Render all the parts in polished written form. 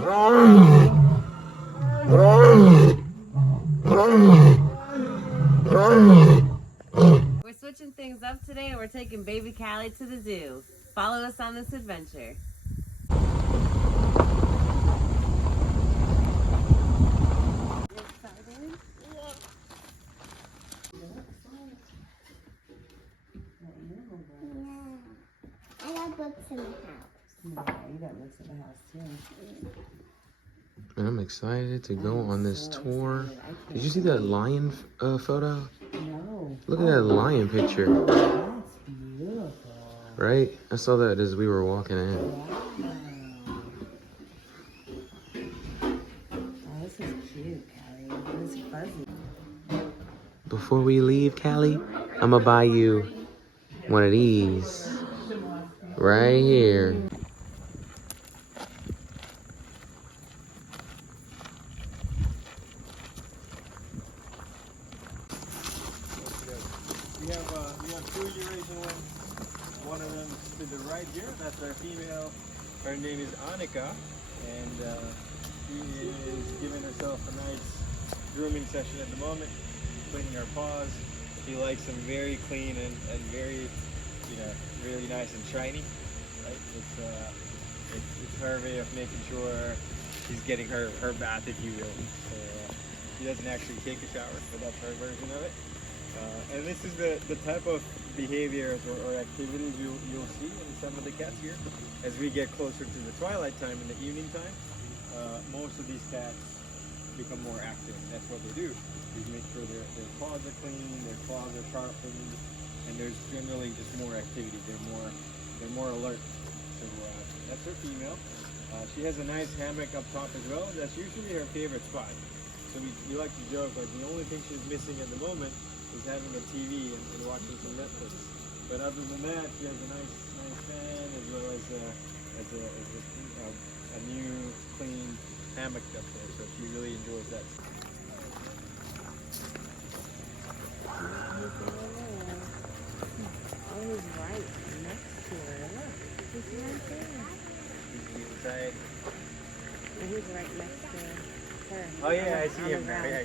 We're switching things up today and we're taking baby Callie to the zoo. Follow us on this adventure. I got books in the house. Yeah, you got books in the house too. I'm excited to go on this tour. Did you see that lion photo? No. Look at that lion picture. That's beautiful. Right? I saw that as we were walking in. Wow. Oh, this is cute, Callie. This is fuzzy. Before we leave, Callie, I'm gonna buy you one of these right here. We have two Eurasian ones. One of them to the right here. That's our female. Her name is Annika, and she is giving herself a nice grooming session at the moment, cleaning her paws. She likes them very clean and very, really nice and shiny. Right? It's her way of making sure she's getting her bath, if you will. So, she doesn't actually take a shower, but that's her version of it. And this is the type of behaviors or activities you'll see in some of the cats here. As we get closer to the twilight time and the evening time, most of these cats become more active. That's what they do. Is make sure their paws are clean, their claws are sharpened, and there's generally just more activity. They're more alert. So that's her female. She has a nice hammock up top as well. That's usually her favorite spot. So we like to joke like the only thing she's missing at the moment is having a TV and watching some Netflix. But other than that, she has a nice fan as well as a new clean hammock up there. So she really enjoys that. Oh, he's right next to her. Look, he's right there. He's inside. And he's right next to her. Oh yeah, I see him now. Yeah,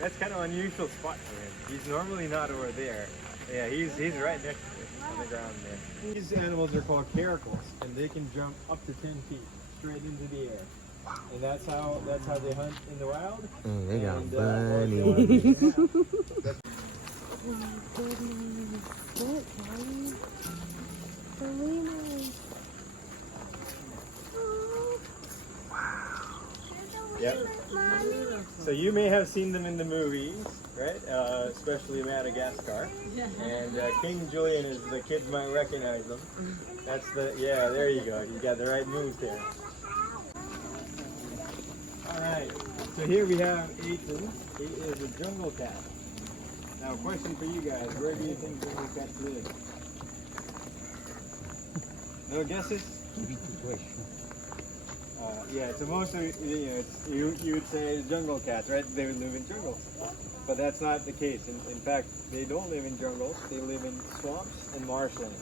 that's kind of an unusual spot for him. He's normally not over there. Yeah, he's right next to it on the ground there. These animals are called caracals, and they can jump up to 10 feet straight into the air. And that's how they hunt in the wild. Oh, they got And, bunnies. Oh my goodness. Look, Callie. Selena. Yep. So you may have seen them in the movies, right? Especially Madagascar. And King Julian is the kids might recognize them. That's there you go. You got the right move there. All right. So here we have Aiton. He is a jungle cat. Now, question for you guys: where do you think jungle cats live? No guesses? Yeah, so most of you would say jungle cats, right? They would live in jungles, but that's not the case. In fact, they don't live in jungles. They live in swamps and marshlands.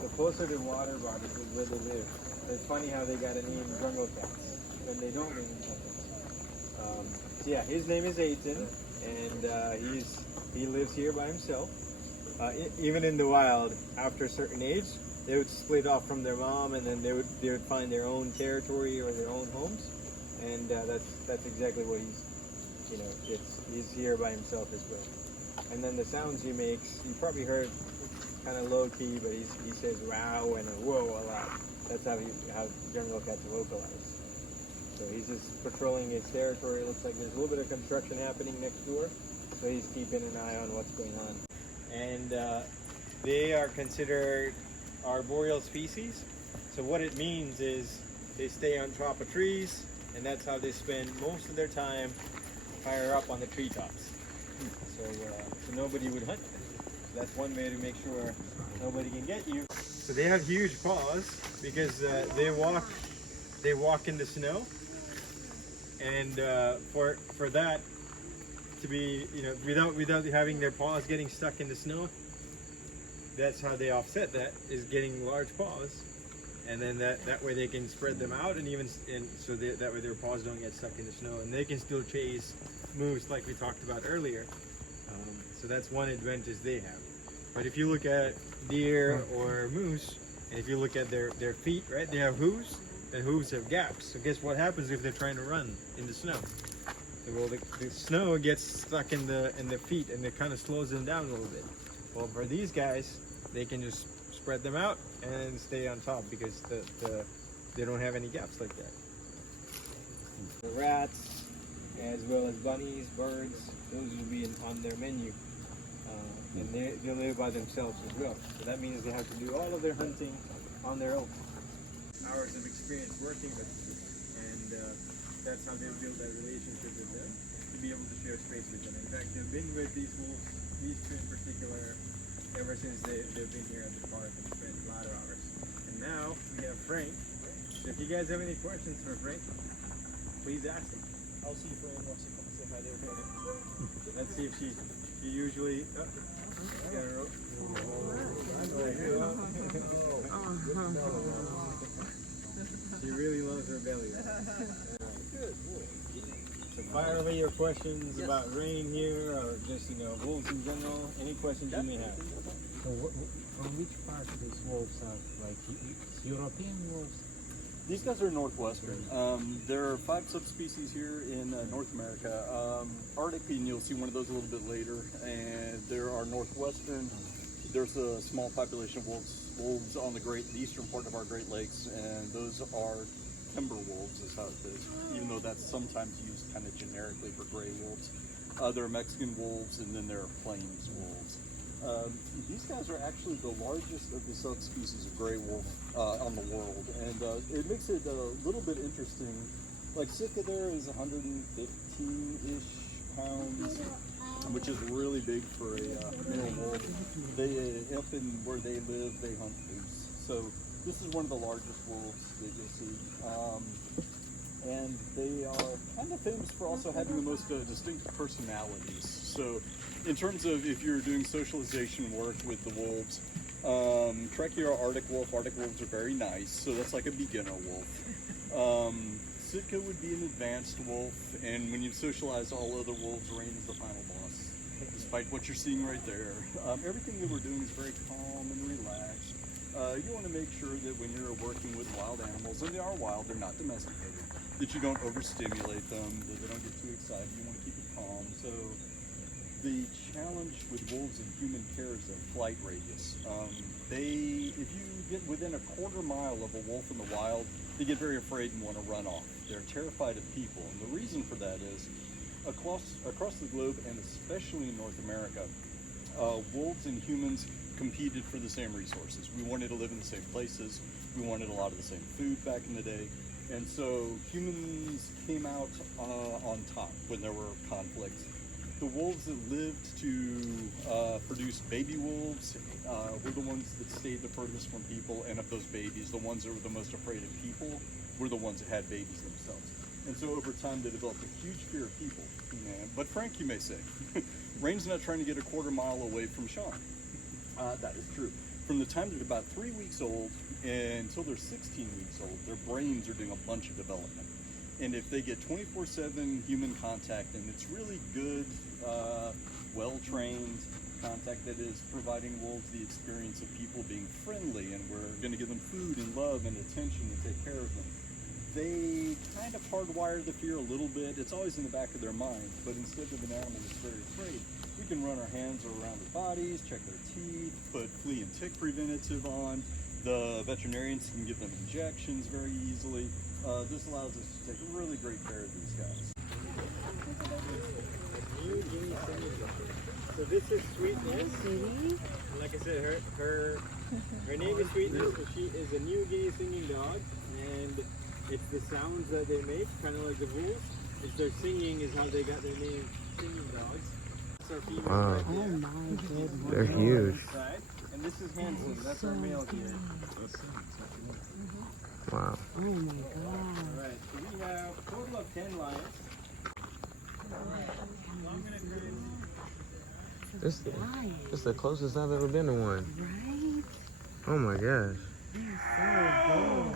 So closer to water bodies is where they live. It's funny how they got a name jungle cats when they don't live in jungles. So yeah, his name is Aiton, and he lives here by himself. Even in the wild, after a certain age, they would split off from their mom, and then they would find their own territory or their own homes, and that's exactly what he's here by himself as well. And then the sounds he makes, you probably heard, kind of low key, but he says wow and a whoa a lot. That's how jungle cats vocalize. So he's just patrolling his territory. It looks like there's a little bit of construction happening next door, so he's keeping an eye on what's going on. And they are considered arboreal species. So what it means is they stay on top of trees, and that's how they spend most of their time higher up on the treetops. So nobody would hunt them. So that's one way to make sure nobody can get you. So they have huge paws because they walk in the snow, and for that to be without having their paws getting stuck in the snow. That's how they offset that, is getting large paws. and then that way they can spread them out, and so that way their paws don't get stuck in the snow, and they can still chase moose like we talked about earlier. So that's one advantage they have. But if you look at deer or moose, and if you look at their feet, right, they have hooves, and hooves have gaps. So guess what happens if they're trying to run in the snow? Well, the snow gets stuck in the feet, and it kind of slows them down a little bit. Well, for these guys, they can just spread them out and stay on top because they don't have any gaps like that. The rats, as well as bunnies, birds, those will be on their menu. And they live by themselves as well. So that means they have to do all of their hunting on their own. Hours of experience working with them. And that's how they build that relationship with them, to be able to share space with them. In fact, they've been with these wolves, these two in particular, ever since they've been here at the park and spent a lot of hours. And now we have Frank. So if you guys have any questions for Frank, please ask him. I'll see Frank once he comes to say hi there. Let's see if she usually. She really loves her belly. Good. So fire away your questions about rain here, or just wolves in general. Any questions you may have. So from which part of these wolves are like European wolves? These guys are northwestern. There are 5 subspecies here in North America. Arctic, and you'll see one of those a little bit later. And there are northwestern. There's a small population of wolves on the eastern part of our Great Lakes, and those are timber wolves, is how it is. Even though that's sometimes used kind of generically for gray wolves. There are Mexican wolves, and then there are plains wolves. These guys are actually the largest of the subspecies of gray wolf on the world, and it makes it a little bit interesting. Like Sitka there is 115-ish pounds, which is really big for a male wolf. They up in where they live, they hunt moose. So this is one of the largest wolves that you'll see. And they are kind of famous for also having the most distinct personalities. So in terms of if you're doing socialization work with the wolves, Trachea Arctic wolves are very nice, so that's like a beginner wolf. Sitka would be an advanced wolf, and when you socialize all other wolves, rain is the final boss, despite what you're seeing right there. Everything that we're doing is very calm and relaxed. You want to make sure that when you're working with wild animals, and they are wild, they're not domesticated, that you don't overstimulate them, that they don't get too excited. You want to keep it calm. So the challenge with wolves in human care is their flight radius. If you get within a quarter mile of a wolf in the wild, they get very afraid and want to run off. They're terrified of people, and the reason for that is across the globe, and especially in North America, wolves and humans competed for the same resources. We wanted to live in the same places. We wanted a lot of the same food back in the day. And so humans came out on top when there were conflicts. The wolves that lived to produce baby wolves were the ones that stayed the furthest from people, and of those babies, the ones that were the most afraid of people were the ones that had babies themselves. And so over time, they developed a huge fear of people. But Frank, you may say, Rain's not trying to get a quarter mile away from Sean. That is true. From the time they're about 3 weeks old until they're 16 weeks old, their brains are doing a bunch of development. And if they get 24/7 human contact, and it's really good, well-trained contact that is providing wolves the experience of people being friendly, and we're going to give them food and love and attention and take care of them, they kind of hardwire the fear a little bit. It's always in the back of their mind, but instead of an animal that's very afraid, we can run our hands around their bodies, check their teeth, put flea and tick preventative on. The veterinarians can give them injections very easily. This allows us to take really great care of these guys. So this is Sweetness. Like I said, her name is Sweetness, but she is a New Guinea singing dog, and it's the sounds that they make, kind of like the wolves. It's their singing is how they got their name, singing dogs. That's our female right there. Oh my goodness. They're huge. And this is Hanson, that's our male here. Wow. Oh my god. Alright, so we have a total of 10 lions. This is the closest I've ever been to one. Right? Oh my gosh. They're so good.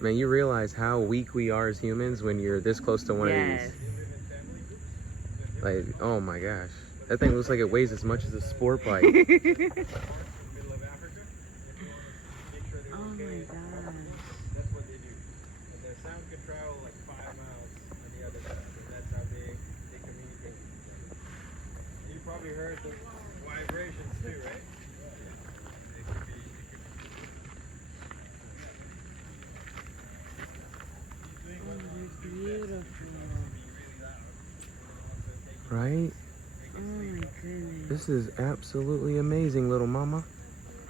Man, you realize how weak we are as humans when you're this close to one of these. Like, oh my gosh. That thing looks like it weighs as much as a sport bike. Oh my god. That's what they do. And their sound can travel like 5 miles on the other side. And that's how they communicate with each other. You probably heard the vibrations too, right? It could be Beautiful. Right? Oh my goodness. This is absolutely amazing, little mama.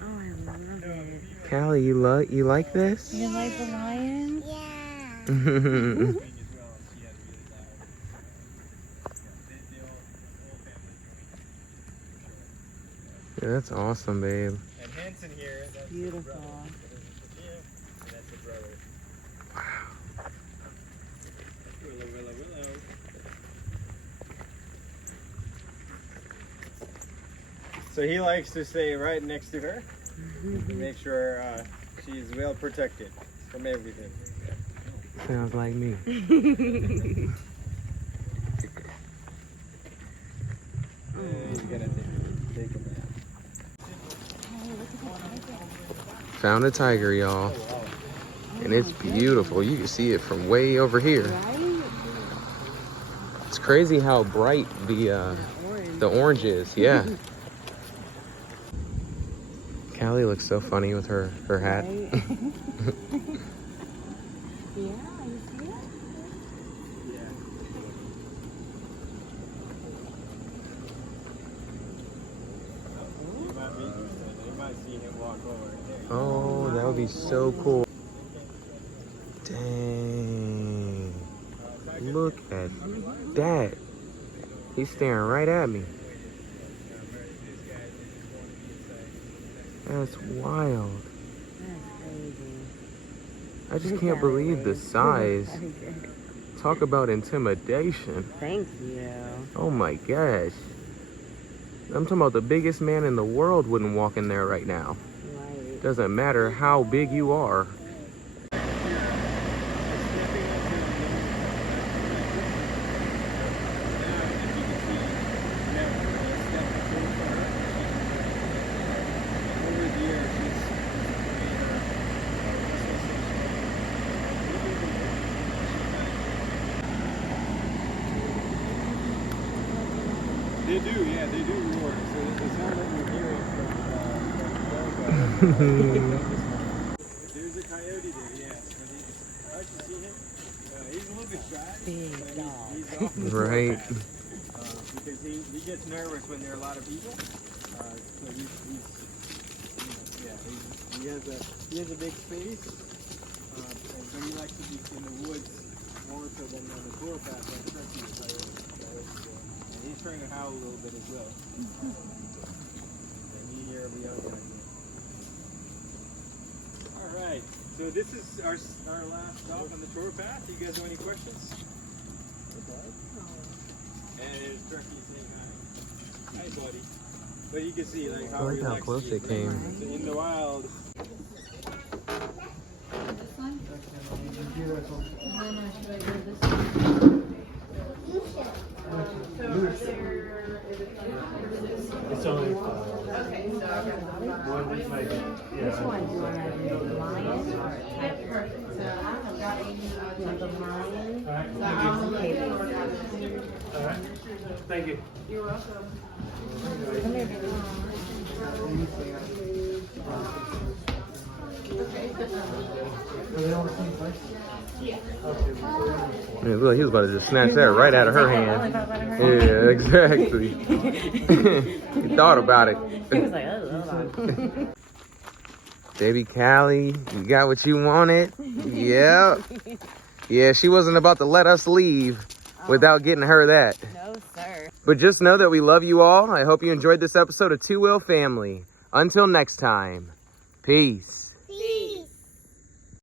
Oh, I love it. Callie, you like this? You like the lions? Yeah. Yeah, that's awesome, babe. and Hanson here, that's Beautiful. his brother. And that's his brother. Wow. Willow. So he likes to stay right next to her to make sure she's well protected from everything. Sounds like me. And he's gonna take a nap. Found a tiger, y'all. And it's beautiful. You can see it from way over here. Right? It's crazy how bright the orange is. Yeah. Callie looks so funny with her hat. Right? Yeah, you see it? You might see him walk over. Oh, that would be so cool. Dang. Look at that. He's staring right at me. That's wild. That's crazy. I just can't believe the size. Talk about intimidation. Thank you. Oh my gosh. I'm talking about the biggest man in the world wouldn't walk in there right now. Right. Doesn't matter how big you are. They do, yeah, they do roar. So the sound that you're hearing from there's a coyote there, yes. I can see him. He's a little bit shy. Big dog. He's off the Right. because he gets nervous when there are a lot of people. So he has a big space. And so he likes to be in the woods more so than on the tour path like Turkey is and he's trying to howl a little bit as well. And you hear every other guy. Alright, so this is our last stop on the tour path. You guys have any questions? And there's Turkey saying hi. Hi, buddy. But you can see like how Look how relaxed close he they is. came. So in the wild. It's only Which one do you want to have? The lion or tiger? You want the lion? Okay, baby. Alright. Thank you. Come here, baby. Man, look, he was about to just snatch that right out of her hand. Yeah, exactly. He thought about it. He was like, oh, hold on. Baby Callie, you got what you wanted? Yep. Yeah, she wasn't about to let us leave without getting her that. No, sir. But just know that we love you all. I hope you enjoyed this episode of Two Wheel Family. Until next time, peace.